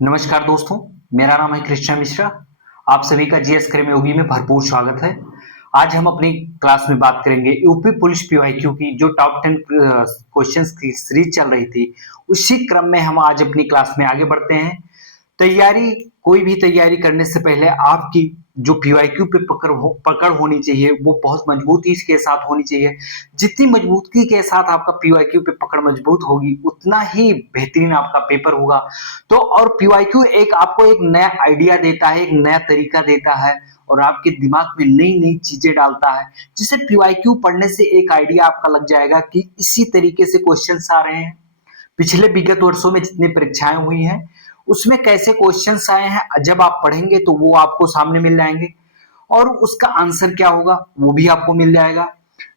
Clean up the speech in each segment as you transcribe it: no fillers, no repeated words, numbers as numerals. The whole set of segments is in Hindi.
नमस्कार दोस्तों, मेरा नाम है कृष्णा मिश्रा। आप सभी का जीएस कर्मयोगी में भरपूर स्वागत है। आज हम अपनी क्लास में बात करेंगे यूपी पुलिस पीवाईक्यू की जो टॉप 10 क्वेश्चंस की सीरीज चल रही थी, उसी क्रम में हम आज अपनी क्लास में आगे बढ़ते हैं। तैयारी, कोई भी तैयारी करने से पहले आपकी जो पीवाईक्यू पे पकड़ होनी चाहिए वो बहुत मजबूती के साथ होनी चाहिए। जितनी मजबूती के साथ आपका पीवाईक्यू पे पकड़ मजबूत होगी उतना ही बेहतरीन आपका पेपर होगा। तो और पीवाईक्यू एक आपको एक नया आइडिया देता है, एक नया तरीका देता है और आपके दिमाग में नई नई चीजें डालता है, जिससे पीवाईक्यू पढ़ने से एक आइडिया आपका लग जाएगा कि इसी तरीके से क्वेश्चंस आ रहे हैं। पिछले विगत वर्षों में जितनी परीक्षाएं हुई हैं उसमें कैसे क्वेश्चंस आए हैं, जब आप पढ़ेंगे तो वो आपको सामने मिल जाएंगे और उसका आंसर क्या होगा वो भी आपको मिल जाएगा।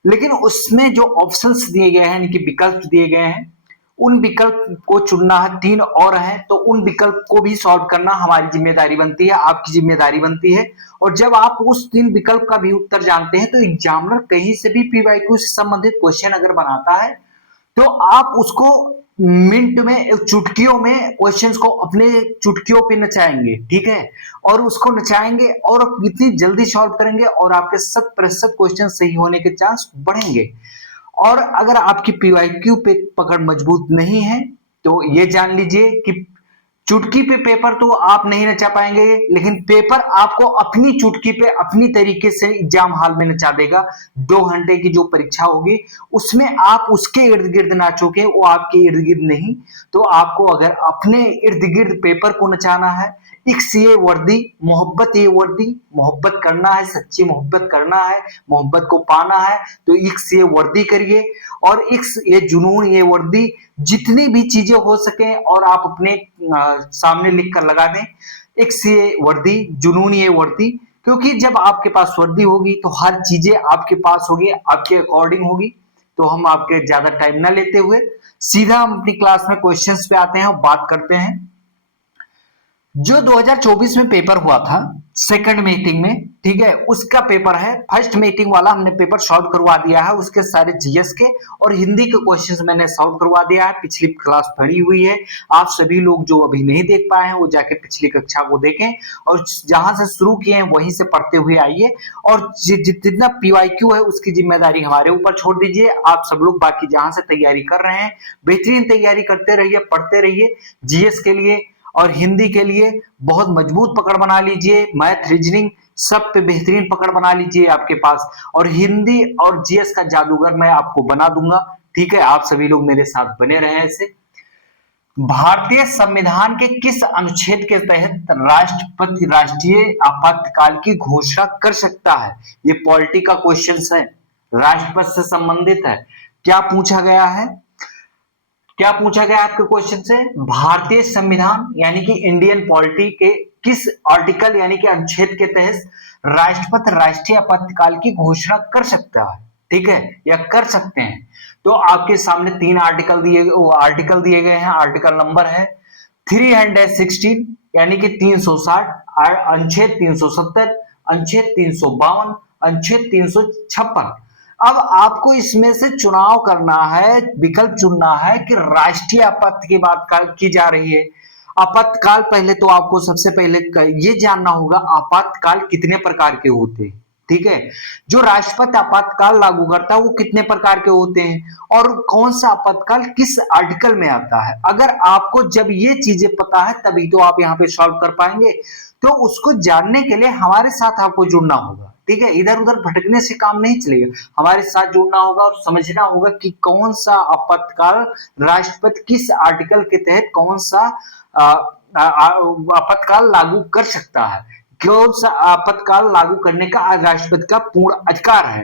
लेकिन उसमें जो ऑप्शंस दिए गए हैं, यानी कि विकल्प दिए गए हैं, उन विकल्प को चुनना है। 3 और हैं तो उन विकल्प को भी सॉल्व करना हमारी जिम्मेदारी बनती है, आपकी जिम्मेदारी बनती है। और जब आप उस 3 विकल्प का भी उत्तर जानते हैं तो एग्जामिनर कहीं से भी पीवाईक्यू से संबंधित क्वेश्चन अगर बनाता है तो आप उसको मिनट में, चुटकियों में क्वेश्चंस को अपने चुटकियों पे नचाएंगे, ठीक है, और उसको नचाएंगे और इतनी जल्दी सॉल्व करेंगे और आपके 100% क्वेश्चन सही होने के चांस बढ़ेंगे। और अगर आपकी पीवाईक्यू पे पकड़ मजबूत नहीं है तो ये जान लीजिए कि चुटकी पे पेपर तो आप नहीं नचा पाएंगे, लेकिन पेपर आपको अपनी चुटकी पे अपनी तरीके से एग्जाम हॉल में नचा देगा। 2 घंटे की जो परीक्षा होगी उसमें आप उसके इर्द गिर्द नाचोगे, वो आपके इर्द गिर्द नहीं। तो आपको अगर अपने इर्द गिर्द पेपर को नचाना है, इक्स ये वर्दी, मोहब्बत ये वर्दी, मोहब्बत करना है, सच्ची मोहब्बत करना है, मोहब्बत को पाना है तो इक्स ये वर्दी करिए और इक्स ये जुनून ये वर्दी, जितनी भी चीजें हो सके और आप अपने सामने लिख कर लगा दें, इक्स ये वर्दी, जुनून ये वर्दी। क्योंकि जब आपके पास वर्दी होगी तो हर चीजें आपके पास होगी, आपके अकॉर्डिंग होगी। तो हम आपके ज्यादा टाइम ना लेते हुए सीधा हम अपनी क्लास में क्वेश्चंस पे आते हैं और बात करते हैं। जो 2024 में पेपर हुआ था सेकंड मीटिंग में, ठीक है, उसका पेपर है। फर्स्ट मीटिंग वाला हमने पेपर सॉल्व करवा दिया है, उसके सारे जीएस के और हिंदी के क्वेश्चंस मैंने सॉल्व करवा दिया है। पिछली क्लास पढ़ी हुई है, आप सभी लोग जो अभी नहीं देख पाए हैं वो जाके पिछली कक्षा को देखें और जहां से शुरू किए हैं वहीं से पढ़ते हुए आइए। और जितना पीवाईक्यू है उसकी जिम्मेदारी हमारे ऊपर छोड़ दीजिए। आप सब लोग बाकी जहां से तैयारी कर रहे हैं बेहतरीन तैयारी करते रहिए, पढ़ते रहिए। जीएस के लिए और हिंदी के लिए बहुत मजबूत पकड़ बना लीजिए, मैथ रीजनिंग सब पे बेहतरीन पकड़ बना लीजिए आपके पास। और हिंदी और जीएस का जादूगर मैं आपको बना दूंगा, ठीक है। आप सभी लोग मेरे साथ बने रहे ऐसे। भारतीय संविधान के किस अनुच्छेद के तहत राष्ट्रपति राष्ट्रीय आपातकाल की घोषणा कर सकता है? ये पॉलिटी का क्वेश्चन है, राष्ट्रपति से संबंधित है। क्या पूछा गया है, क्या पूछा गया आपके क्वेश्चन से? भारतीय संविधान यानी कि इंडियन पॉलिटी के किस आर्टिकल यानी कि अनुच्छेद के तहत राष्ट्रपति राष्ट्रीय आपातकाल की घोषणा कर सकता है, ठीक है, या कर सकते हैं? तो आपके सामने 3 आर्टिकल दिए गए हैं। आर्टिकल नंबर है 316 यानी कि 360, अनुच्छेद 370, अनुच्छेद 352, अनुच्छेद 356। अब आपको इसमें से चुनाव करना है, विकल्प चुनना है कि राष्ट्रीय आपात की बात की जा रही है। आपातकाल, पहले तो आपको सबसे पहले ये जानना होगा आपातकाल कितने प्रकार के होते हैं, ठीक है। जो राष्ट्रपति आपातकाल लागू करता है वो कितने प्रकार के होते हैं और कौन सा आपातकाल किस आर्टिकल में आता है। अगर आपको जब ये चीजें पता है तभी तो आप यहाँ पे सॉल्व कर पाएंगे। तो उसको जानने के लिए हमारे साथ आपको जुड़ना होगा, ठीक है। इधर उधर भटकने से काम नहीं चलेगा, हमारे साथ जुड़ना होगा और समझना होगा कि कौन सा आपातकाल राष्ट्रपति किस आर्टिकल के तहत कौन सा आपातकाल लागू कर सकता है, कौन सा आपातकाल लागू करने का राष्ट्रपति का पूर्ण अधिकार है।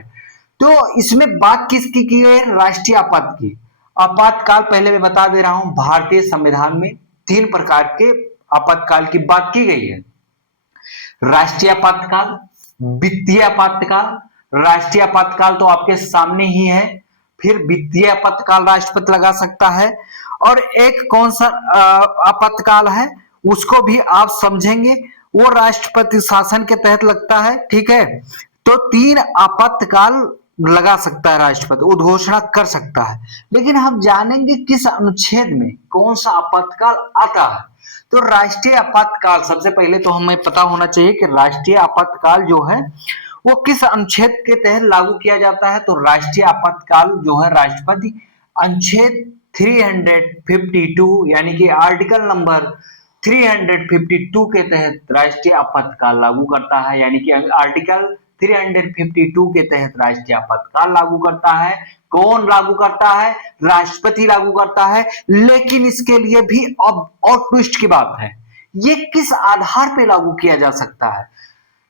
तो इसमें बात किसकी की है? राष्ट्रीय आपात की। आपातकाल पहले मैं बता दे रहा हूं, भारतीय संविधान में 3 प्रकार के आपातकाल की बात की गई है। राष्ट्रीय आपातकाल, वित्तीय आपातकाल, राष्ट्रीय आपातकाल तो आपके सामने ही है, फिर वित्तीय आपातकाल राष्ट्रपति लगा सकता है, और एक कौन सा आपातकाल है उसको भी आप समझेंगे, वो राष्ट्रपति शासन के तहत लगता है, ठीक है। तो 3 आपातकाल लगा सकता है राष्ट्रपति, उद्घोषणा कर सकता है। लेकिन हम जानेंगे किस अनुच्छेद में कौन सा आपातकाल आता है। तो राष्ट्रीय आपातकाल, सबसे पहले तो हमें पता होना चाहिए कि राष्ट्रीय आपातकाल जो है वो किस अनुच्छेद के तहत लागू किया जाता है। तो राष्ट्रीय आपातकाल जो है राष्ट्रपति अनुच्छेद 352 यानी कि आर्टिकल नंबर 352 के तहत राष्ट्रीय आपातकाल लागू करता है, यानी कि आर्टिकल 352 के तहत राष्ट्रीय आपातकाल लागू करता है। कौन लागू करता है? राष्ट्रपति लागू करता है। लेकिन इसके लिए भी अब और ट्विस्ट की बात है, ये किस आधार पे लागू किया जा सकता है?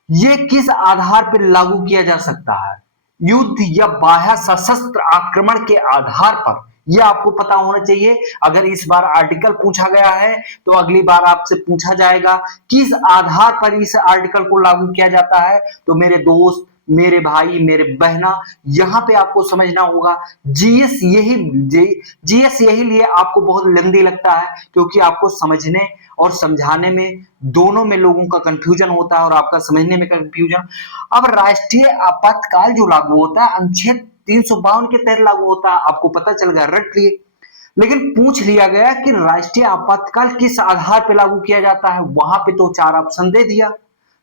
ये किस आधार पर लागू किया जा सकता है? युद्ध या बाह्य सशस्त्र आक्रमण के आधार पर, यह आपको पता होना चाहिए। अगर इस बार आर्टिकल पूछा गया है तो अगली बार आपसे पूछा जाएगा किस आधार पर इस आर्टिकल को लागू किया जाता है। तो मेरे दोस्त, मेरे भाई, मेरे बहना, यहां पे आपको समझना होगा। जीएस यही लिए आपको बहुत लेंदी लगता है, क्योंकि आपको समझने और समझाने में दोनों में लोगों का कंफ्यूजन होता है और आपका समझने में कंफ्यूजन। अब राष्ट्रीय आपातकाल जो लागू होता है अनुच्छेद 352 के तहत लागू होता है, आपको पता चल गया, रट लिए। लेकिन पूछ लिया गया कि राष्ट्रीय आपातकाल किस आधार पर लागू किया जाता है, वहां पे तो 4 ऑप्शन दे दिया।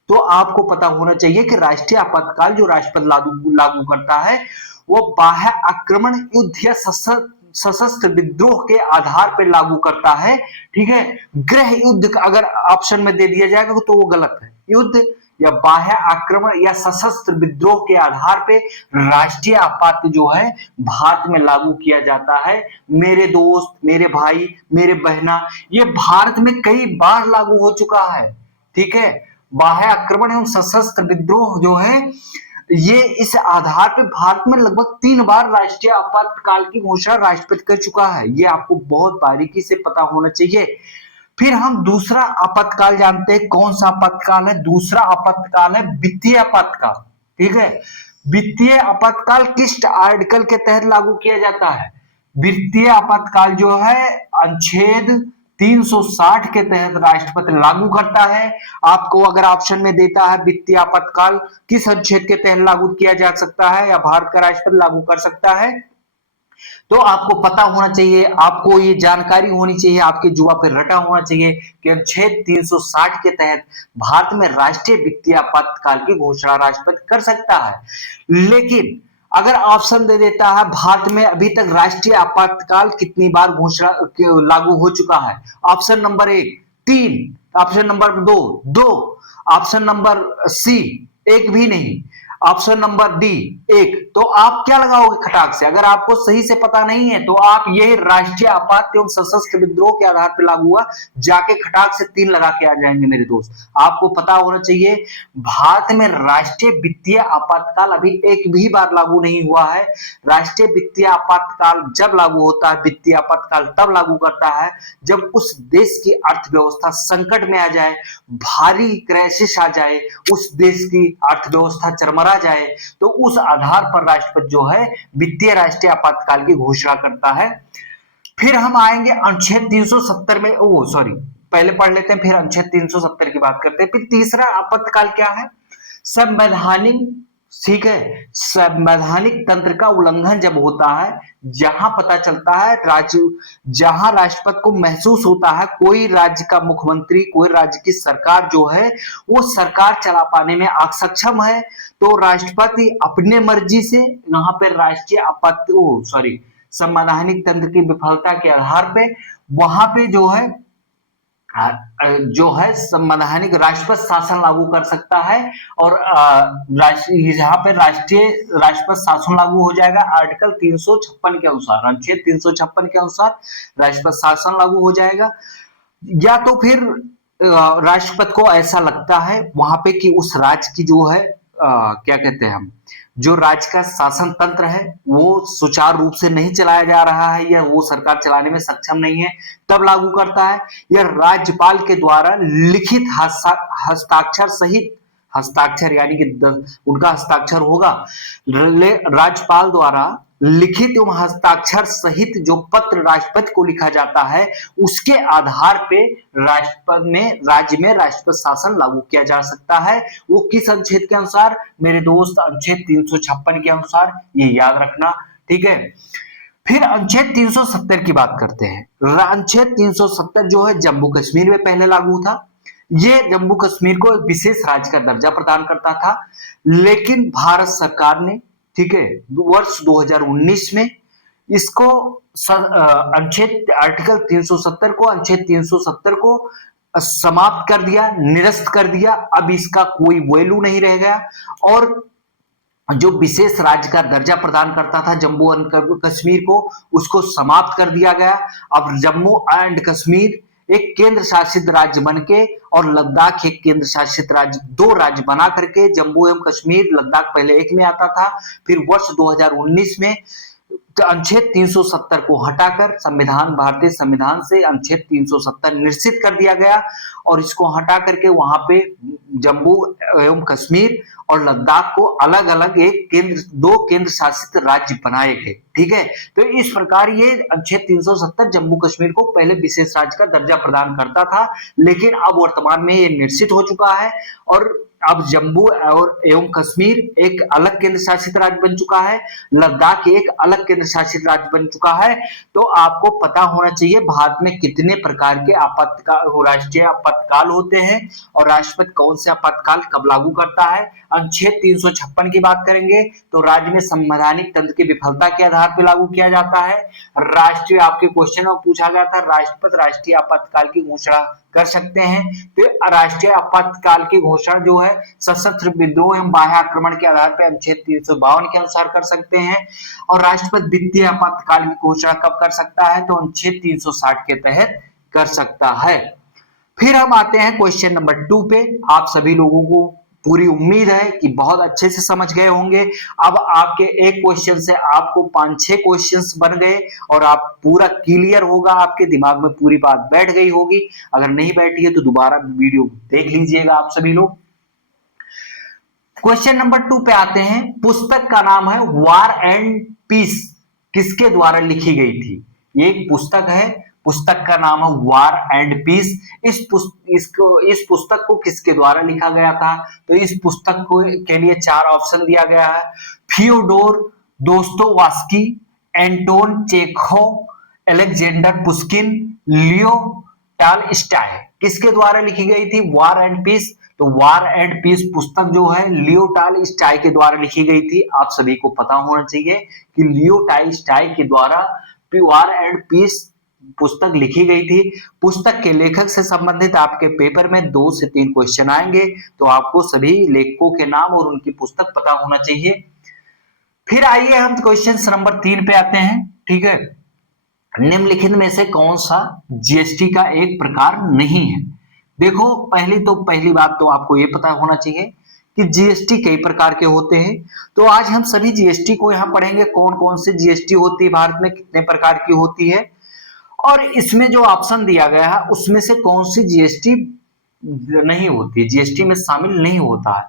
तो आपको पता होना चाहिए कि राष्ट्रीय आपातकाल जो राष्ट्रपति लागू करता है वो बाह्य आक्रमण, युद्ध या सशस्त्र विद्रोह के आधार पर लागू करता है। ठीक है, गृह युद्ध अगर ऑप्शन में दे दिया जाएगा तो वो गलत है। युद्ध या बाह्य आक्रमण या सशस्त्र विद्रोह के आधार पे राष्ट्रीय आपात जो है भारत में लागू किया जाता है। मेरे दोस्त, मेरे भाई, मेरे बहना, ये भारत में कई बार लागू हो चुका है। ठीक है, बाह्य आक्रमण एवं सशस्त्र विद्रोह जो है ये इस आधार पे भारत में लगभग 3 बार राष्ट्रीय आपातकाल की घोषणा राष्ट्रपति कर चुका है। ये आपको बहुत बारीकी से पता होना चाहिए। फिर हम दूसरा आपातकाल जानते हैं। कौन सा आपातकाल है? दूसरा आपातकाल है वित्तीय आपातकाल। ठीक है, वित्तीय आपातकाल किस आर्टिकल के तहत लागू किया जाता है? वित्तीय आपातकाल जो है अनुच्छेद 360 के तहत राष्ट्रपति लागू करता है। आपको अगर ऑप्शन में देता है वित्तीय आपातकाल किस अनुच्छेद के तहत लागू किया जा सकता है या भारत का राष्ट्रपति लागू कर सकता है, तो आपको पता होना चाहिए, आपको ये जानकारी होनी चाहिए, आपके जुआ पे रटा होना चाहिए कि अनुच्छेद 360 के तहत भारत में राष्ट्रीय वित्तीय आपातकाल की घोषणा राष्ट्रपति कर सकता है। लेकिन अगर ऑप्शन दे देता है भारत में अभी तक राष्ट्रीय आपातकाल कितनी बार घोषणा लागू हो चुका है, option number 1 3, option number 2 option number C 1 भी नहीं, ऑप्शन नंबर डी 1, तो आप क्या लगाओगे खटाक से? अगर आपको सही से पता नहीं है तो आप यही राष्ट्रीय आपात एवं सशस्त्र विद्रोह के आधार पर लागू हुआ जाके खटाक से 3 लगा के आ जाएंगे मेरे दोस्त। आपको पता होना चाहिए भारत में राष्ट्रीय वित्तीय आपातकाल अभी एक भी बार लागू नहीं हुआ है। राष्ट्रीय वित्तीय आपातकाल जब लागू होता है, वित्तीय आपातकाल तब लागू करता है जब उस देश की अर्थव्यवस्था संकट में आ जाए, भारी क्राइसिस आ जाए, उस देश की अर्थव्यवस्था चरमरा जाए, तो उस आधार पर राष्ट्रपति जो है वित्तीय राष्ट्रीय आपातकाल की घोषणा करता है। फिर हम आएंगे अनुच्छेद 370 में, पहले पढ़ लेते हैं फिर अनुच्छेद 370 की बात करते हैं। फिर तीसरा आपातकाल क्या है? संवैधानिक, ठीक है, संवैधानिक तंत्र का उल्लंघन जब होता है, जहां पता चलता है जहां राष्ट्रपति को महसूस होता है कोई राज्य का मुख्यमंत्री, कोई राज्य की सरकार जो है वो सरकार चला पाने में असक्षम है, तो राष्ट्रपति अपने मर्जी से यहाँ पे राष्ट्रीय संवैधानिक तंत्र की विफलता के आधार पे वहां पे जो है संवैधानिक राष्ट्रपति शासन लागू कर सकता है। और यहाँ पे राष्ट्रपति शासन लागू हो जाएगा आर्टिकल 356 के अनुसार, अनुच्छेद 356 के अनुसार राष्ट्रपति शासन लागू हो जाएगा। या तो फिर राष्ट्रपति को ऐसा लगता है वहां पे कि उस राज्य की जो है क्या कहते हैं हम, जो राज्य का शासन तंत्र है वो सुचारू रूप से नहीं चलाया जा रहा है या वो सरकार चलाने में सक्षम नहीं है, तब लागू करता है। या राज्यपाल के द्वारा लिखित हस्ताक्षर सहित, हस्ताक्षर यानी कि उनका हस्ताक्षर होगा, राज्यपाल द्वारा लिखित एवं हस्ताक्षर सहित जो पत्र राष्ट्रपति को लिखा जाता है उसके आधार पे राज्य में राष्ट्रपति शासन लागू किया जा सकता है। वो किस अनुच्छेद के अनुसार मेरे दोस्त? अनुच्छेद 356 के अनुसार, ये याद रखना। ठीक है, फिर अनुच्छेद 370 की बात करते हैं। अनुच्छेद 370 जो है जम्मू कश्मीर में पहले लागू था। ये जम्मू कश्मीर को एक विशेष राज्य का दर्जा प्रदान करता था, लेकिन भारत सरकार ने, ठीक है, वर्ष 2019 में इसको अनुच्छेद आर्टिकल 370 को, अनुच्छेद 370 को समाप्त कर दिया, निरस्त कर दिया। अब इसका कोई वैल्यू नहीं रह गया और जो विशेष राज्य का दर्जा प्रदान करता था जम्मू एंड कश्मीर को, उसको समाप्त कर दिया गया। अब जम्मू एंड कश्मीर एक केंद्र शासित राज्य बनके और लद्दाख एक केंद्र शासित राज्य, दो राज्य बना करके जम्मू एवं कश्मीर, लद्दाख पहले एक में आता था। फिर वर्ष 2019 में अनुच्छेद 370 को हटाकर संविधान, भारतीय संविधान से अनुच्छेद 370 निश्चित कर दिया गया और इसको हटा करके वहां पे जम्मू एवं कश्मीर और लद्दाख को अलग अलग एक केंद्र, दो केंद्र शासित राज्य बनाए गए। ठीक है, तो इस प्रकार ये अनुच्छेद 370 जम्मू कश्मीर को पहले विशेष राज्य का दर्जा प्रदान करता था, लेकिन अब वर्तमान में ये निश्चित हो चुका है और अब जम्मू और एवं कश्मीर एक अलग केंद्र शासित राज्य बन चुका है, लद्दाख एक अलग केंद्र शासित राज्य बन चुका है। तो आपको पता होना चाहिए भारत में कितने प्रकार के आपातकाल, राष्ट्रीय आपातकाल होते हैं और राष्ट्रपति कौन से आपातकाल कब लागू करता है। अनुच्छेद 356 की बात करेंगे तो राज्य में संवैधानिक तंत्र की विफलता के आधार पर लागू किया जाता है। राष्ट्रीय, आपके क्वेश्चन में पूछा गया था, राष्ट्रपति राष्ट्रीय आपातकाल की घोषणा कर सकते हैं। तो राष्ट्रीय आपातकाल की घोषणा जो है सशस्त्र विद्रोह एवं बाह्य आक्रमण के आधार पर अनुच्छेद 352 के अनुसार कर सकते हैं। और राष्ट्रपति वित्तीय आपातकाल की घोषणा कब कर सकता है, तो अनुच्छेद 360 के तहत कर सकता है। फिर हम आते हैं क्वेश्चन नंबर 2 पे। आप सभी लोगों को पूरी उम्मीद है कि बहुत अच्छे से समझ गए होंगे। अब आपके एक क्वेश्चन से आपको 5-6 क्वेश्चंस बन गए और आप पूरा क्लियर होगा, आपके दिमाग में पूरी बात बैठ गई होगी। अगर नहीं बैठी है तो दोबारा वीडियो देख लीजिएगा आप सभी लोग। क्वेश्चन नंबर 2 पे आते हैं। पुस्तक का नाम है वार एंड पीस, किसके द्वारा लिखी गई थी? ये एक पुस्तक है, पुस्तक का नाम है वार एंड पीस। इस पुस्तक को किसके द्वारा लिखा गया था? तो इस पुस्तक को के लिए 4 ऑप्शन दिया गया है। Fyodor Dostoevsky, Anton Chekhov, Alexander Pushkin, Leo Tolstoy. किसके द्वारा लिखी गई थी वार एंड पीस? तो वार एंड पीस पुस्तक जो है लियो टॉलस्टॉय के द्वारा लिखी गई थी। आप सभी को पता होना चाहिए कि लियो टॉलस्टॉय के द्वारा वार एंड पीस पुस्तक लिखी गई थी। पुस्तक के लेखक से संबंधित आपके पेपर में 2 से 3 क्वेश्चन आएंगे, तो आपको सभी लेखकों के नाम और उनकी पुस्तक पता होना चाहिए। फिर आइए हम क्वेश्चन नंबर 3 पे आते हैं। ठीक है, निम्नलिखित में से कौन सा जीएसटी का एक प्रकार नहीं है? देखो, पहली बात तो आपको ये पता होना चाहिए कि जीएसटी कई प्रकार के होते हैं। तो आज हम सभी जीएसटी को यहाँ पढ़ेंगे, कौन कौन से जीएसटी होती है भारत में, कितने प्रकार की होती है और इसमें जो ऑप्शन दिया गया है उसमें से कौन सी जीएसटी नहीं होती है, जीएसटी में शामिल नहीं होता है।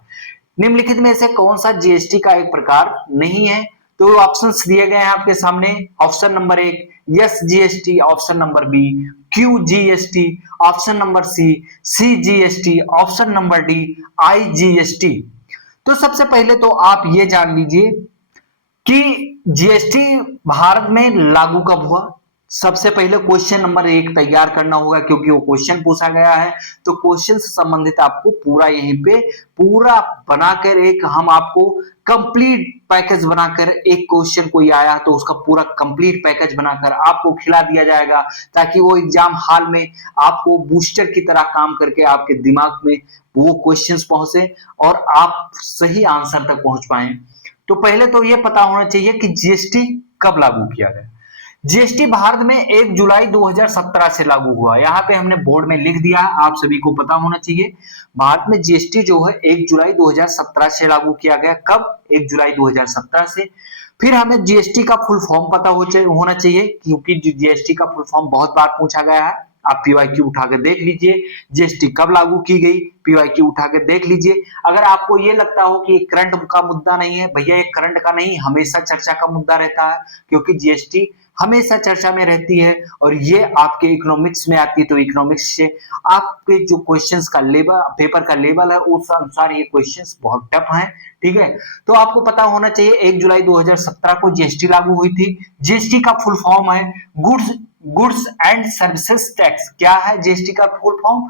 निम्नलिखित में से कौन सा जीएसटी का एक प्रकार नहीं है? तो ऑप्शंस दिए गए हैं आपके सामने। Option number 1 S GST, option number B Q GST, option number C GST, option number D I GST. तो सबसे पहले तो आप ये जान लीजिए कि जीएसटी भारत में लागू कब हुआ। सबसे पहले क्वेश्चन नंबर 1 तैयार करना होगा, क्योंकि वो क्वेश्चन पूछा गया है। तो क्वेश्चन से संबंधित आपको पूरा यहीं पे पूरा बनाकर एक हम आपको कंप्लीट पैकेज बनाकर, एक क्वेश्चन कोई आया तो उसका पूरा कंप्लीट पैकेज बनाकर आपको खिला दिया जाएगा, ताकि वो एग्जाम हॉल में आपको बूस्टर की तरह काम करके आपके दिमाग में वो क्वेश्चंस पहुंचे और आप सही आंसर तक पहुंच पाए। तो पहले तो ये पता होना चाहिए कि जीएसटी कब लागू किया गया। जीएसटी भारत में 1 जुलाई 2017 से लागू हुआ। यहाँ पे हमने बोर्ड में लिख दिया, आप सभी को पता होना चाहिए। भारत में जीएसटी जो है 1 जुलाई 2017 से लागू किया गया। कब? 1 जुलाई 2017 से। फिर हमें जीएसटी का फुल फॉर्म पता होना चाहिए, क्योंकि जीएसटी का फुल फॉर्म बहुत बार पूछा गया है। आप पीवाईक्यू उठा के देख लीजिए, जीएसटी कब लागू की गई, पीवाईक्यू उठा के देख लीजिए। अगर आपको ये लगता हो कि करंट का मुद्दा नहीं है, भैया ये करंट का नहीं, हमेशा चर्चा का मुद्दा रहता है, क्योंकि जीएसटी हमेशा चर्चा में रहती है और ये आपके इकोनॉमिक्स में आती है, तो इकोनॉमिक्स से आपके जो क्वेश्चंस का लेवल, पेपर का लेवल है, उस अनुसार ये क्वेश्चंस बहुत टफ हैं। ठीक है, तो आपको पता होना चाहिए 1 जुलाई 2017 को जीएसटी लागू हुई थी। जीएसटी का फुल फॉर्म है गुड्स एंड सर्विसेज टैक्स। क्या है जीएसटी का full form?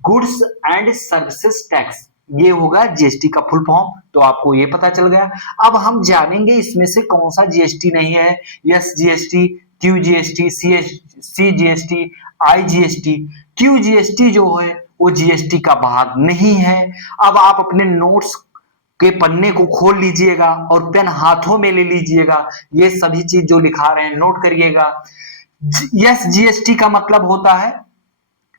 Goods and services tax, ये होगा जीएसटी का फुल फॉर्म। तो आपको ये पता चल गया। अब हम जानेंगे इसमें से कौन सा जीएसटी नहीं है। S GST, Q GST, C GST, I GST. Q GST जो है वो जीएसटी का भाग नहीं है। अब आप अपने नोट्स के पन्ने को खोल लीजिएगा और पेन हाथों में ले लीजिएगा, ये सभी चीज जो लिखा रहे हैं नोट करिएगा। यस जीएसटी का मतलब होता है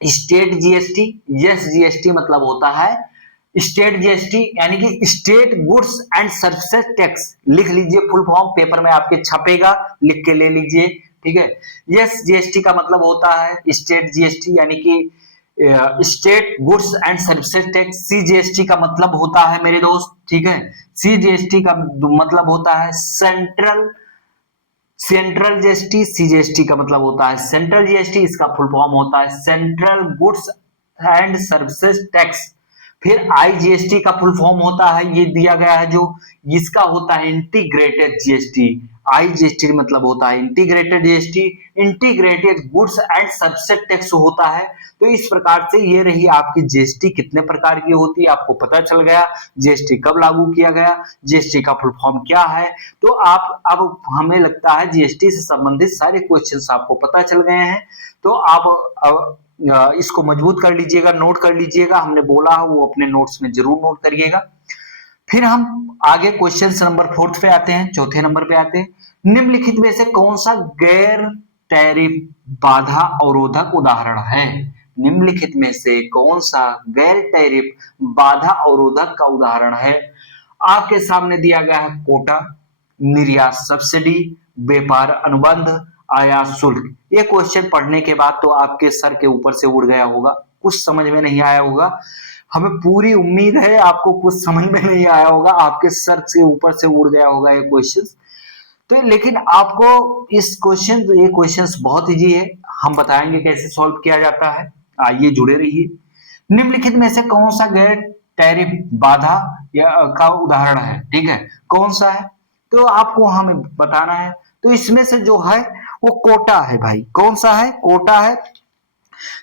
स्टेट जीएसटी। यस जीएसटी मतलब होता है स्टेट जीएसटी, यानी कि state goods and services tax. लिख लीजिए फुल फॉर्म, पेपर में आपके छपेगा, लिख के ले लीजिए। ठीक है, यस जीएसटी का मतलब होता है स्टेट जीएसटी, यानी कि state goods and services tax. C GST का मतलब होता है मेरे दोस्त, ठीक है, सी जीएसटी का मतलब होता है सेंट्रल जीएसटी। सी जीएसटी का मतलब होता है सेंट्रल जीएसटी, इसका फुल फॉर्म होता है central goods and services tax. फिर आईजीएसटी का फुल फॉर्म होता है, ये दिया गया है जो, इसका होता है इंटीग्रेटेड जीएसटी। आईजीएसटी मतलब होता है integrated GST, integrated goods and services tax होता है। तो इस प्रकार से ये रही आपकी जीएसटी कितने प्रकार की होती है, आपको पता चल गया। जीएसटी कब लागू किया गया, जीएसटी का फुल फॉर्म क्या है। तो आप, अब हमें लगता है जीएसटी से संबंधित सारे क्वेश्चंस आपको पता चल गए हैं। तो आप इसको मजबूत कर लीजिएगा, नोट कर लीजिएगा। हमने बोला है वो अपने नोट्स में जरूर नोट करिएगा। फिर हम आगे क्वेश्चन नंबर 4 पे आते हैं, चौथे नंबर पे आते हैं। निम्नलिखित में से कौन सा गैर टैरिफ बाधा अवरोधक उदाहरण है? निम्नलिखित में से कौन सा गैर टैरिफ बाधा अवरोधक का उदाहरण है? आपके सामने दिया गया है कोटा, निर्यात सब्सिडी, व्यापार अनुबंध, आयात शुल्क। ये क्वेश्चन पढ़ने के बाद तो आपके सर के ऊपर से उड़ गया होगा, कुछ समझ में नहीं आया होगा। हमें पूरी उम्मीद है आपको कुछ समझ में नहीं आया होगा, आपके सर से ऊपर से उड़ गया होगा ये क्वेश्चन। तो लेकिन आपको ये क्वेश्चंस बहुत इजी है, हम बताएंगे कैसे सॉल्व किया जाता है। आइए जुड़े रहिए। निम्नलिखित में से कौन सा गैर टैरिफ बाधा या का उदाहरण है? ठीक है, कौन सा है तो आपको हमें बताना है। तो इसमें से जो है वो कोटा है भाई। कौन सा है? कोटा है।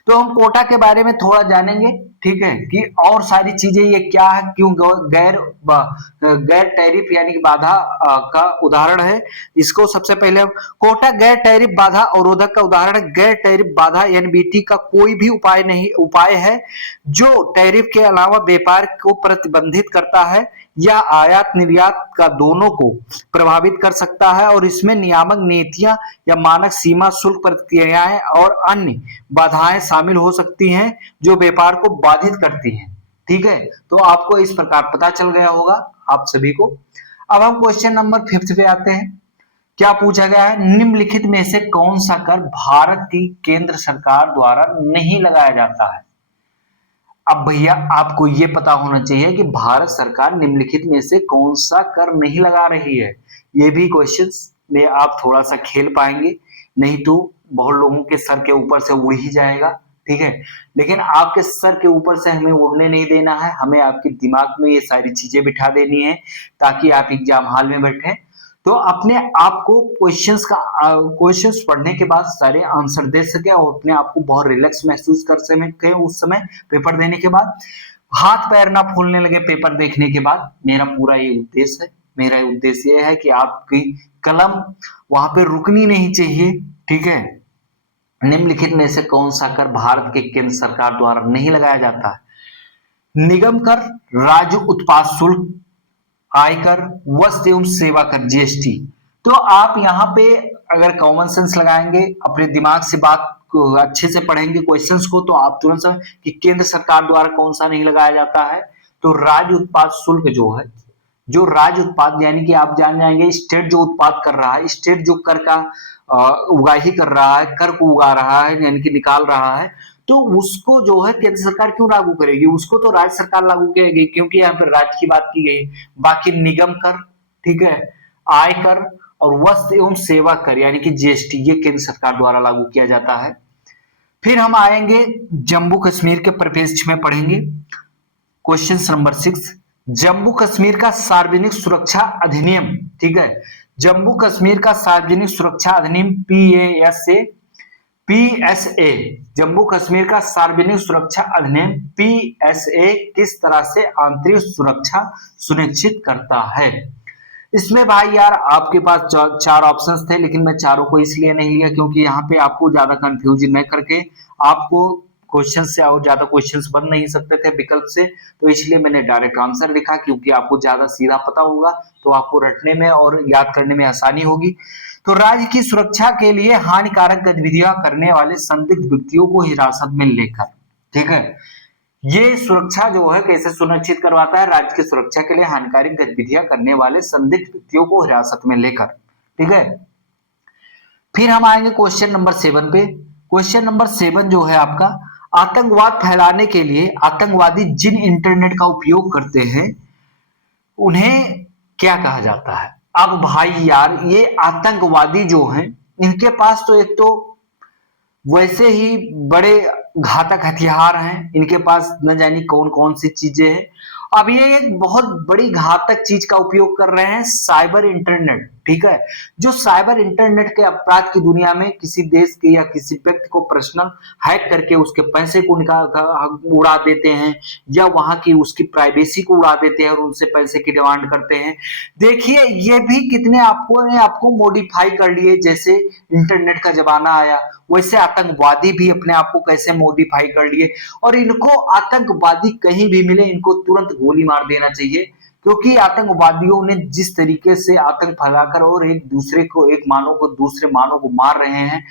तो हम कोटा के बारे में थोड़ा जानेंगे, ठीक है, कि और सारी चीजें ये क्या है, क्यों गैर टैरिफ यानी कि बाधा का उदाहरण है। इसको सबसे पहले कोटा गैर टैरिफ बाधा अवरोधक का उदाहरण है। गैर टैरिफ बाधा एनबीटी का कोई भी उपाय है जो टैरिफ के अलावा व्यापार को प्रतिबंधित करता है या आयात निर्यात का दोनों को प्रभावित कर सकता है, और इसमें नियामक नीतियां या मानक सीमा शुल्क प्रक्रियाएं और अन्य बाधाएं शामिल हो सकती हैं जो व्यापार को बाधित करती हैं। ठीक है, तो आपको इस प्रकार पता चल गया होगा आप सभी को। अब हम क्वेश्चन नंबर 5 पे आते हैं। क्या पूछा गया है? निम्नलिखित में से कौन सा कर भारत की केंद्र सरकार द्वारा नहीं लगाया जाता है? अब भैया आपको ये पता होना चाहिए कि भारत सरकार निम्नलिखित में से कौन सा कर नहीं लगा रही है। ये भी क्वेश्चंस में आप थोड़ा सा खेल पाएंगे, नहीं तो बहुत लोगों के सर के ऊपर से उड़ ही जाएगा। ठीक है, लेकिन आपके सर के ऊपर से हमें उड़ने नहीं देना है, हमें आपके दिमाग में ये सारी चीजें बिठा देनी है ताकि आप एग्जाम हॉल में बैठे तो अपने आप को क्वेश्चंस पढ़ने के बाद सारे आंसर दे सके और अपने आप को बहुत रिलैक्स महसूस कर सके उस समय पेपर देने के बाद। हाथ पैर ना फूलने लगे पेपर देखने के बाद। मेरा पूरा ये उद्देश्य है, मेरा उद्देश्य ये है कि आपकी कलम वहां पे रुकनी नहीं चाहिए। ठीक है, निम्नलिखित में से कौन सा कर भारत के केंद्र सरकार द्वारा नहीं लगाया जाता है? निगम कर, राज्य उत्पाद शुल्क, आयकर, वस्तु एवं सेवा कर जीएसटी। तो आप यहाँ पे अगर कॉमन सेंस लगाएंगे, अपने दिमाग से बात को अच्छे से पढ़ेंगे क्वेश्चंस को, तो आप तुरंत समझ कि केंद्र सरकार द्वारा कौन सा नहीं लगाया जाता है। तो राज्य उत्पाद शुल्क जो है, जो राज्य उत्पाद यानी कि आप जान जाएंगे स्टेट जो उत्पाद कर रहा है, स्टेट जो कर का उगाही कर रहा है, कर को उगा रहा है यानी कि निकाल रहा है, तो उसको जो है केंद्र सरकार क्यों लागू करेगी? उसको तो राज्य सरकार लागू करेगी, क्योंकि यहाँ पर राज्य की बात की गई। बाकी निगम कर, ठीक है, आय कर, और वस्तु एवं सेवा कर यानी कि जीएसटी ये केंद्र सरकार द्वारा लागू किया जाता है। फिर हम आएंगे जम्मू कश्मीर के परिप्रेक्ष्य में पढ़ेंगे। क्वेश्चन नंबर 6, जम्मू कश्मीर का सार्वजनिक सुरक्षा अधिनियम, ठीक है, जम्मू कश्मीर का सार्वजनिक सुरक्षा अधिनियम पीएसए, जम्मू कश्मीर का सार्वजनिक सुरक्षा अधिनियम पीएसए किस तरह से आंतरिक सुरक्षा सुनिश्चित करता है। इसमें भाई यार आपके पास चार ऑप्शंस थे, लेकिन मैं चारों को इसलिए नहीं लिया क्योंकि यहाँ पे आपको ज्यादा कंफ्यूजन न करके आपको क्वेश्चन से और ज्यादा क्वेश्चंस बन नहीं सकते थे विकल्प से, तो इसलिए मैंने डायरेक्ट आंसर लिखा क्योंकि आपको ज्यादा सीधा पता होगा तो आपको रटने में और याद करने में आसानी होगी। तो राज्य की सुरक्षा के लिए हानिकारक गतिविधियां करने वाले संदिग्ध व्यक्तियों को हिरासत में लेकर, ठीक है, ये सुरक्षा जो है कैसे सुनिश्चित करवाता है, राज्य की सुरक्षा के लिए हानिकारक गतिविधियां करने वाले संदिग्ध व्यक्तियों को हिरासत में लेकर, ठीक है। फिर हम आएंगे क्वेश्चन नंबर 7 पे। क्वेश्चन नंबर 7 जो है आपका, आतंकवाद फैलाने के लिए आतंकवादी जिन इंटरनेट का उपयोग करते हैं उन्हें क्या कहा जाता है। अब भाई यार ये आतंकवादी जो हैं इनके पास तो एक तो वैसे ही बड़े घातक हथियार हैं, इनके पास न जाने कौन कौन सी चीजें हैं। अब ये एक बहुत बड़ी घातक चीज का उपयोग कर रहे हैं, साइबर इंटरनेट, ठीक है, जो साइबर इंटरनेट के अपराध की दुनिया में किसी देश के या किसी व्यक्ति को पर्सनल हैक करके उसके पैसे को निकाल उड़ा देते हैं या वहां की उसकी प्राइवेसी को उड़ा देते हैं और उनसे पैसे की डिमांड करते हैं। देखिए ये भी कितने आपको मॉडिफाई कर लिए, जैसे इंटरनेट का जमाना आया वैसे आतंकवादी भी अपने आप को कैसे मॉडिफाई कर लिए, और इनको आतंकवादी कहीं भी मिले इनको तुरंत गोली मार देना चाहिए, क्योंकि आतंकवादियों ने जिस तरीके से आतंक फैलाकर और एक दूसरे को एक मानव को दूसरे मानव को मार रहे हैं,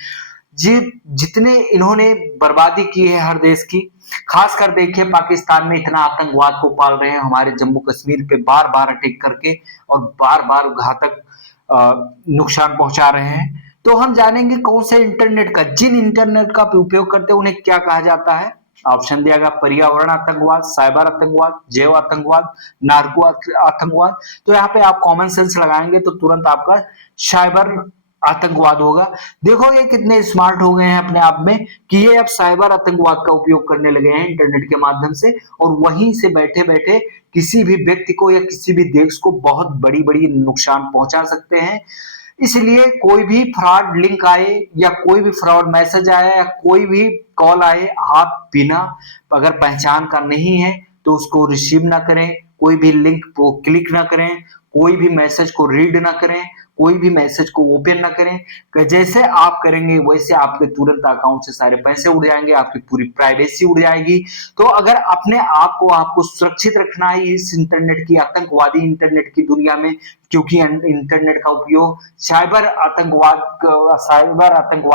जितने इन्होंने बर्बादी की है हर देश की, खासकर देखिए पाकिस्तान में इतना आतंकवाद को पाल रहे हैं, हमारे जम्मू कश्मीर पे बार बार अटैक करके और बार बार घातक नुकसान पहुंचा रहे हैं। तो हम जानेंगे कौन से इंटरनेट का, जिन इंटरनेट का उपयोग करते हैं उन्हें क्या कहा जाता है। ऑप्शन दिया गया पर्यावरण आतंकवाद, साइबर आतंकवाद, जैव आतंकवाद, नार्को आतंकवाद। तो यहाँ पे आप कॉमन सेंस लगाएंगे तो तुरंत आपका साइबर आतंकवाद होगा। देखो ये कितने स्मार्ट हो गए हैं अपने आप में कि ये अब साइबर आतंकवाद का उपयोग करने लगे हैं इंटरनेट के माध्यम से, और वहीं से बैठे बैठे किसी भी व्यक्ति को या किसी भी देश को बहुत बड़ी बड़ी नुकसान पहुंचा सकते हैं। इसलिए कोई भी फ्रॉड लिंक आए या कोई भी फ्रॉड मैसेज आए या कोई भी कॉल आए, आप बिना अगर पहचान का नहीं है तो उसको रिसीव ना करें, कोई भी लिंक को क्लिक ना करें, कोई भी मैसेज को रीड ना करें, कोई भी मैसेज को ओपन ना करें। जैसे आप करेंगे वैसे आपके तुरंत अकाउंट से सारे पैसे उड़ जाएंगे, आपकी पूरी प्राइवेसी उड़ जाएगी। तो अगर अपने आप को आपको सुरक्षित रखना है इस इंटरनेट की, आतंकवादी इंटरनेट की दुनिया में, क्योंकि इंटरनेट का उपयोग साइबर आतंकवाद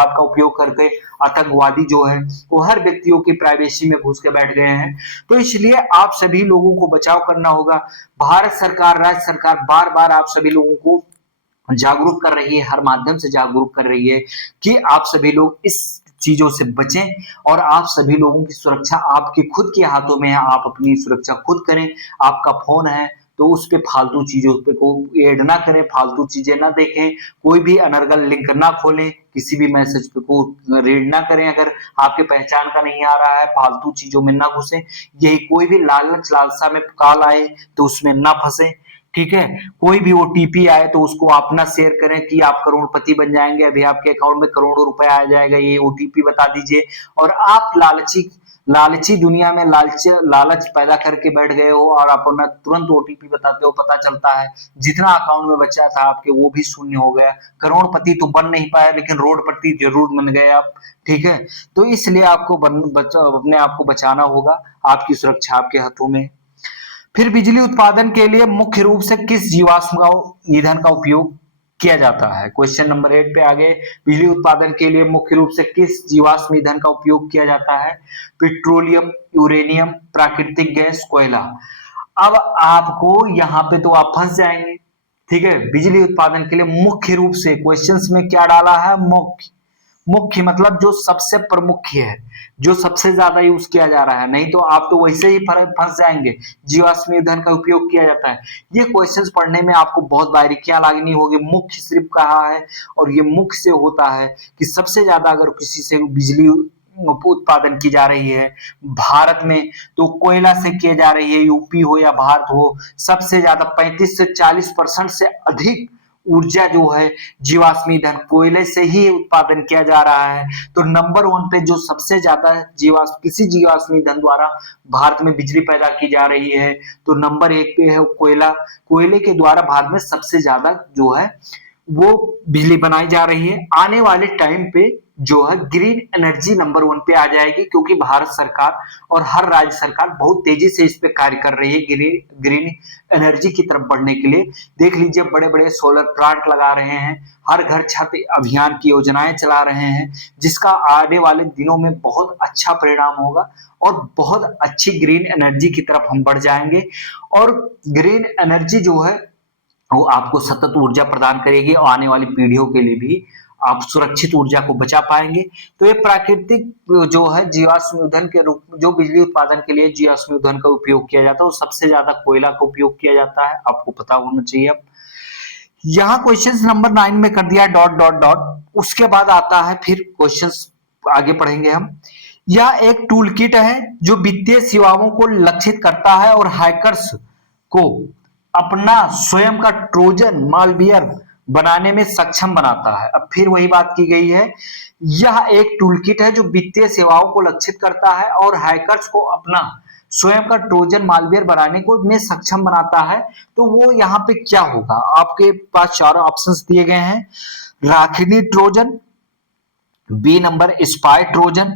का उपयोग करके आतंकवादी जो है वो हर व्यक्तियों की प्राइवेसी में घुस के बैठ गए हैं। तो इसलिए आप सभी लोगों को बचाव करना होगा। भारत सरकार, राज्य सरकार बार बार आप सभी लोगों को जागरूक कर रही है, हर माध्यम से जागरूक कर रही है कि आप सभी लोग इस चीजों से बचें और आप सभी लोगों की सुरक्षा आपके खुद के हाथों में है। आप अपनी सुरक्षा खुद करें। आपका फोन है तो उस पे फालतू चीजों पे को ऐड ना करें, फालतू चीजें ना देखें, कोई भी अनर्गल लिंक ना खोलें, किसी भी मैसेज पे को रीड ना करें अगर आपके पहचान का नहीं आ रहा है, फालतू चीजों में ना घुसें। यही कोई भी लालच लालसा में कॉल आए तो उसमें ना फंसे, ठीक है। कोई भी ओटीपी आए तो उसको आप ना शेयर करें कि आप करोड़पति बन जाएंगे, अभी आपके अकाउंट में करोड़ों रुपए आ जाएगा, ये ओटीपी बता दीजिए। और आप लालची दुनिया में लालच पैदा करके बैठ गए हो और आप अपना तुरंत ओटीपी बताते हो, पता चलता है जितना अकाउंट में बचा था आपके वो भी शून्य हो गया। करोड़पति तो बन नहीं पाया लेकिन रोडपति जरूर बन गए आप, ठीक है। तो इसलिए आपको अपने आप को बचाना होगा, आपकी सुरक्षा आपके हाथों में। फिर बिजली उत्पादन के लिए मुख्य रूप से किस जीवाश्म ईंधन का उपयोग किया जाता है। क्वेश्चन नंबर 8 पे आगे, बिजली उत्पादन के लिए मुख्य रूप से किस जीवाश्म ईंधन का उपयोग किया जाता है। पेट्रोलियम, यूरेनियम, प्राकृतिक गैस, कोयला। अब आपको यहाँ पे तो आप फंस जाएंगे, ठीक है। बिजली उत्पादन के लिए मुख्य रूप से क्वेश्चंस में क्या डाला है, मुख्य मतलब जो सबसे प्रमुख है, जो सबसे ज्यादा यूज किया जा रहा है, नहीं तो आप तो वैसे ही फंस जाएंगे। जीवाश्म ईंधन का उपयोग किया जाता है। ये क्वेश्चंस पढ़ने में आपको बहुत बारीकियां लागनी होगी। मुख्य सिर्फ कहा है, और ये मुख्य से होता है कि सबसे ज्यादा अगर किसी से बिजली उत्पादन की जा रही है भारत में, तो कोयला से की जा रही है, यूपी हो या भारत हो, सबसे ज्यादा 35 से 40% से अधिक ऊर्जा जो है जीवाश्म ईंधन कोयले से ही उत्पादन किया जा रहा है। तो नंबर 1 पे जो सबसे ज्यादा किसी जीवाश्म ईंधन द्वारा भारत में बिजली पैदा की जा रही है, तो नंबर 1 पे है कोयला। कोयले के द्वारा भारत में सबसे ज्यादा जो है वो बिजली बनाई जा रही है। आने वाले टाइम पे जो है ग्रीन एनर्जी नंबर 1 पे आ जाएगी, क्योंकि भारत सरकार और हर राज्य सरकार बहुत तेजी से इस पे कार्य कर रही है ग्रीन एनर्जी की तरफ बढ़ने के लिए। देख लीजिए, बड़े बड़े सोलर प्लांट लगा रहे हैं, हर घर छत अभियान की योजनाएं चला रहे हैं, जिसका आने वाले दिनों में बहुत अच्छा परिणाम होगा और बहुत अच्छी ग्रीन एनर्जी की तरफ हम बढ़ जाएंगे। और ग्रीन एनर्जी जो है वो आपको सतत ऊर्जा प्रदान करेगी और आने वाली पीढ़ियों के लिए भी आप सुरक्षित ऊर्जा को बचा पाएंगे। तो ये प्राकृतिक जो है जीवाश्म ईंधन के रूप में जो बिजली उत्पादन के लिए जीवाश्म ईंधन का उपयोग किया जाता है, वो सबसे ज्यादा कोयला का उपयोग किया जाता है, आपको पता होना चाहिए। अब यहाँ क्वेश्चन नंबर 9 में कर दिया डॉट डॉट डॉट, उसके बाद आता है फिर क्वेश्चन आगे पढ़ेंगे हम। यह एक टूल किट है जो वित्तीय सेवाओं को लक्षित करता है और हैकर्स को अपना स्वयं का ट्रोजन मालवेयर बनाने में सक्षम बनाता है। अब फिर वही बात की गई है, यह एक टूलकिट है जो वित्तीय सेवाओं को लक्षित करता है और हैकर्स को अपना स्वयं का ट्रोजन मालवेयर बनाने को में सक्षम बनाता है। तो वो यहाँ पे क्या होगा, आपके पास 4 ऑप्शंस दिए गए हैं। राखिनी Trojan, B number spy Trojan,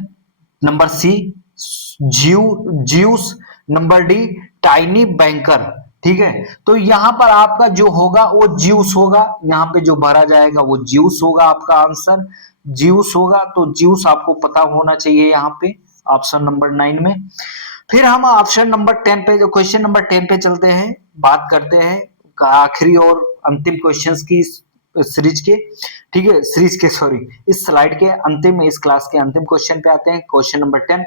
number C Zeus, number D tiny banker. ठीक है, तो यहां पर आपका जो होगा वो ज्यूस होगा, यहाँ पे जो भरा जाएगा वो ज्यूस होगा, आपका आंसर ज्यूस होगा। तो ज्यूस आपको पता होना चाहिए यहाँ पे ऑप्शन नंबर 9 में। फिर हम ऑप्शन नंबर 10 पे, जो क्वेश्चन नंबर 10 पे चलते हैं, बात करते हैं आखिरी और अंतिम क्वेश्चंस की सीरीज के। ठीक है, सीरीज के सॉरी इस स्लाइड के अंतिम, इस क्लास के अंतिम क्वेश्चन पे आते हैं। क्वेश्चन नंबर 10,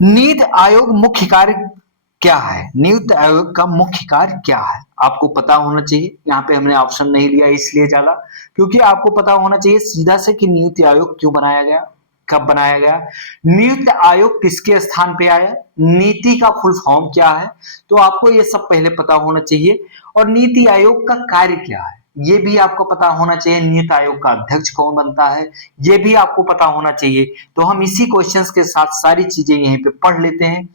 नीति आयोग मुख्य कार्य क्या है? नीति आयोग का मुख्य कार्य क्या है? आपको पता होना चाहिए। यहाँ पे हमने ऑप्शन नहीं लिया इसलिए ज्यादा, क्योंकि आपको पता होना चाहिए सीधा से कि नीति आयोग क्यों बनाया गया, कब बनाया गया, नीति आयोग किसके स्थान पे आया, नीति का फुल फॉर्म क्या है, तो आपको ये सब पहले पता होना चाहिए। और नीति आयोग का कार्य क्या है ये भी आपको पता होना चाहिए। नीति आयोग का अध्यक्ष कौन बनता है ये भी आपको पता होना चाहिए। तो हम इसी क्वेश्चंस के साथ सारी चीजें यहीं पे पढ़ लेते हैं।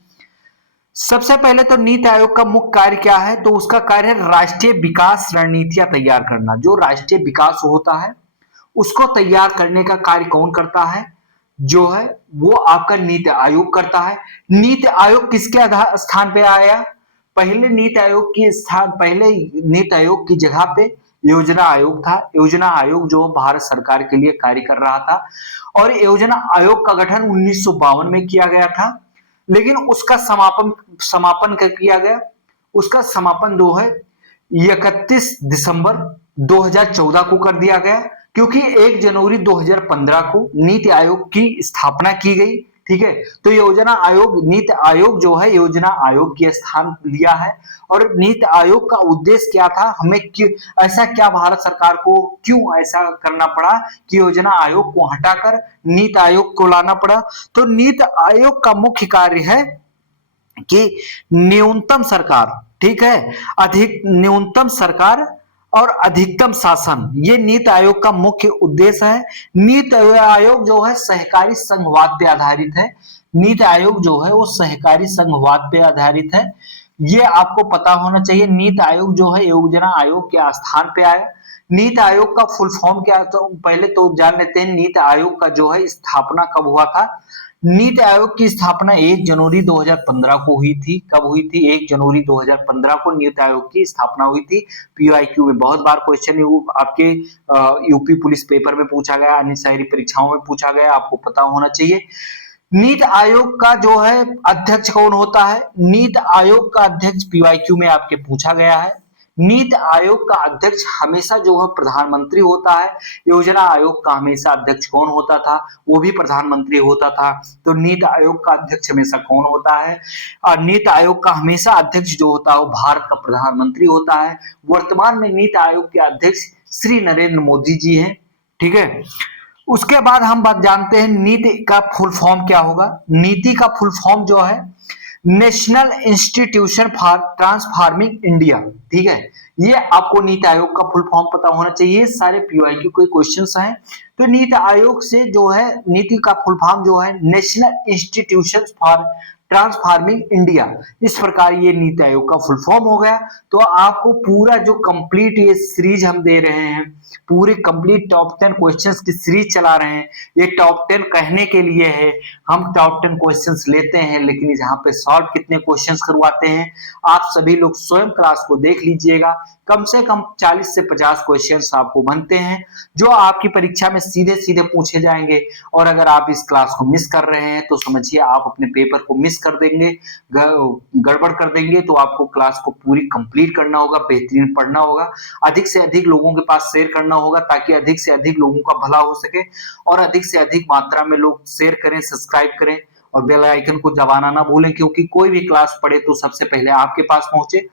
सबसे पहले तो नीति आयोग का मुख्य कार्य क्या है, तो उसका कार्य है राष्ट्रीय विकास रणनीतियां तैयार करना। जो राष्ट्रीय विकास होता है उसको तैयार करने का कार्य कौन करता है, जो है वो आपका नीति आयोग करता है। नीति आयोग किसके स्थान पे आया, पहले नीति आयोग की जगह पे योजना आयोग था। योजना आयोग जो भारत सरकार के लिए कार्य कर रहा था, और योजना आयोग का गठन 1952 में किया गया था, लेकिन उसका समापन कर किया गया। उसका समापन जो है 31 दिसंबर 2014 को कर दिया गया, क्योंकि 1 जनवरी 2015 को नीति आयोग की स्थापना की गई। ठीक है, तो योजना आयोग, नीति आयोग जो है योजना आयोग की स्थान लिया है। और नीति आयोग का उद्देश्य क्या था, हमें ऐसा क्या भारत सरकार को क्यों ऐसा करना पड़ा कि योजना आयोग को हटाकर नीति आयोग को लाना पड़ा। तो नीति आयोग का मुख्य कार्य है कि न्यूनतम सरकार, ठीक है, न्यूनतम सरकार और अधिकतम शासन, ये नीति आयोग का मुख्य उद्देश्य है। नीति आयोग जो है सहकारी संघवाद पे आधारित है। नीति आयोग जो है वो सहकारी संघवाद पे आधारित है, ये आपको पता होना चाहिए। नीति आयोग जो है योजना आयोग के स्थान पे आया। नीति आयोग का फुल फॉर्म क्या, तो पहले तो जान लेते हैं नीति आयोग का जो है स्थापना कब हुआ था। नीति आयोग की स्थापना 1 जनवरी 2015 को हुई थी। कब हुई थी, 1 जनवरी 2015 को नीति आयोग की स्थापना हुई थी। पीवाईक्यू में बहुत बार क्वेश्चन आपके यूपी पुलिस पेपर में पूछा गया, अन्य शहरी परीक्षाओं में पूछा गया, आपको पता होना चाहिए। नीति आयोग का जो है अध्यक्ष कौन होता है, नीति आयोग का अध्यक्ष पीवाईक्यू में आपके पूछा गया है। नीति आयोग का अध्यक्ष हमेशा जो है प्रधानमंत्री होता है। योजना आयोग का हमेशा अध्यक्ष कौन होता था? वो भी प्रधानमंत्री होता था। तो नीति आयोग का अध्यक्ष हमेशा कौन होता है? और नीति आयोग का हमेशा अध्यक्ष जो होता है वो भारत का प्रधानमंत्री होता है। वर्तमान में नीति आयोग के अध्यक्ष श्री नरेंद्र मोदी जी हैं। ठीक है, उसके बाद हम बात जानते हैं नीति का फुल फॉर्म क्या होगा। नीति का फुल फॉर्म जो है national institution for transforming India. ठीक है, ये आपको नीति आयोग का फुल फॉर्म पता होना चाहिए। सारे पीवाईक्यू के क्वेश्चंस हैं। तो नीति आयोग से जो है नीति का फुल फॉर्म जो है national institution for transforming India. इस प्रकार ये नीति आयोग का फुल फॉर्म हो गया। तो आपको पूरा जो कंप्लीट ये सीरीज हम दे रहे हैं, पूरी कंप्लीट टॉप 10 क्वेश्चंस की सीरीज चला रहे हैं। ये टॉप 10 कहने के लिए है, हम टॉप 10 क्वेश्चंस लेते हैं, लेकिन यहाँ पे सॉल्व कितने क्वेश्चंस करवाते हैं आप सभी लोग स्वयं क्लास को देख लीजिएगा। कम से कम 40 से 50 क्वेश्चंस आपको बनते हैं जो आपकी परीक्षा में सीधे सीधे पूछे जाएंगे। और अगर आप इस क्लास को मिस कर रहे हैं तो समझिए आप अपने पेपर को मिस कर देंगे, गड़बड़ कर देंगे। तो आपको क्लास को पूरी कंप्लीट करना होगा, बेहतरीन पढ़ना होगा, अधिक से अधिक लोगों के पास शेयर करना होगा ताकि अधिक से अधिक लोगों का भला हो सके और अधिक से अधिक मात्रा में लोग शेयर करें, सब्सक्राइब करें और बेल आइकन को दबाना ना भूलें, क्योंकि कोई भी क्लास पढ़े तो सबसे पहले आपके पास पहुंचे।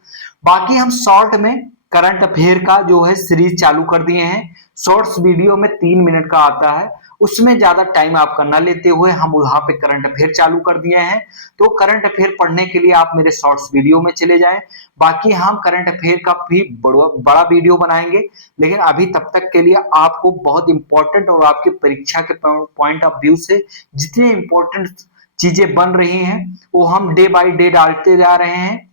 बाकी हम शॉर्ट में करंट अफेयर का जो है सीरीज चालू कर दिए हैं। शॉर्ट्स वीडियो में 3 मिनट का आता है, उसमें ज्यादा टाइम आपका न लेते हुए हम वहां पे करंट अफेयर चालू कर दिए हैं। तो करंट अफेयर पढ़ने के लिए आप मेरे शॉर्ट्स वीडियो में चले जाएं। बाकी हम करंट अफेयर का भी बड़ा वीडियो बनाएंगे, लेकिन अभी तब तक के लिए आपको बहुत इंपॉर्टेंट और आपकी परीक्षा के पॉइंट ऑफ व्यू से जितनी इंपॉर्टेंट चीजें बन रही हैं वो हम डे बाय डे डालते जा रहे हैं।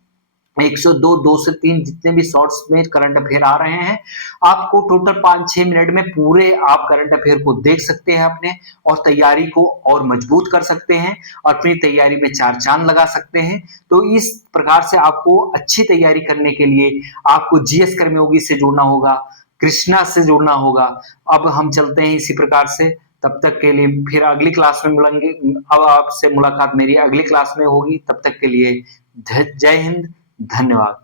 102, 2 से 3 जितने भी शॉर्ट्स में करंट अफेयर आ रहे हैं, आपको टोटल 5-6 मिनट में पूरे आप करंट अफेयर को देख सकते हैं अपने, और तैयारी को और मजबूत कर सकते हैं और अपनी तैयारी में 4 चांद लगा सकते हैं। तो इस प्रकार से आपको अच्छी तैयारी करने के लिए आपको जीएस कर्मयोगी से जुड़ना होगा, कृष्णा से जुड़ना होगा। अब हम चलते हैं इसी प्रकार से, तब तक के लिए फिर अगली क्लास में मिलेंगे। अब आपसे मुलाकात मेरी अगली क्लास में होगी, तब तक के लिए जय हिंद, धन्यवाद।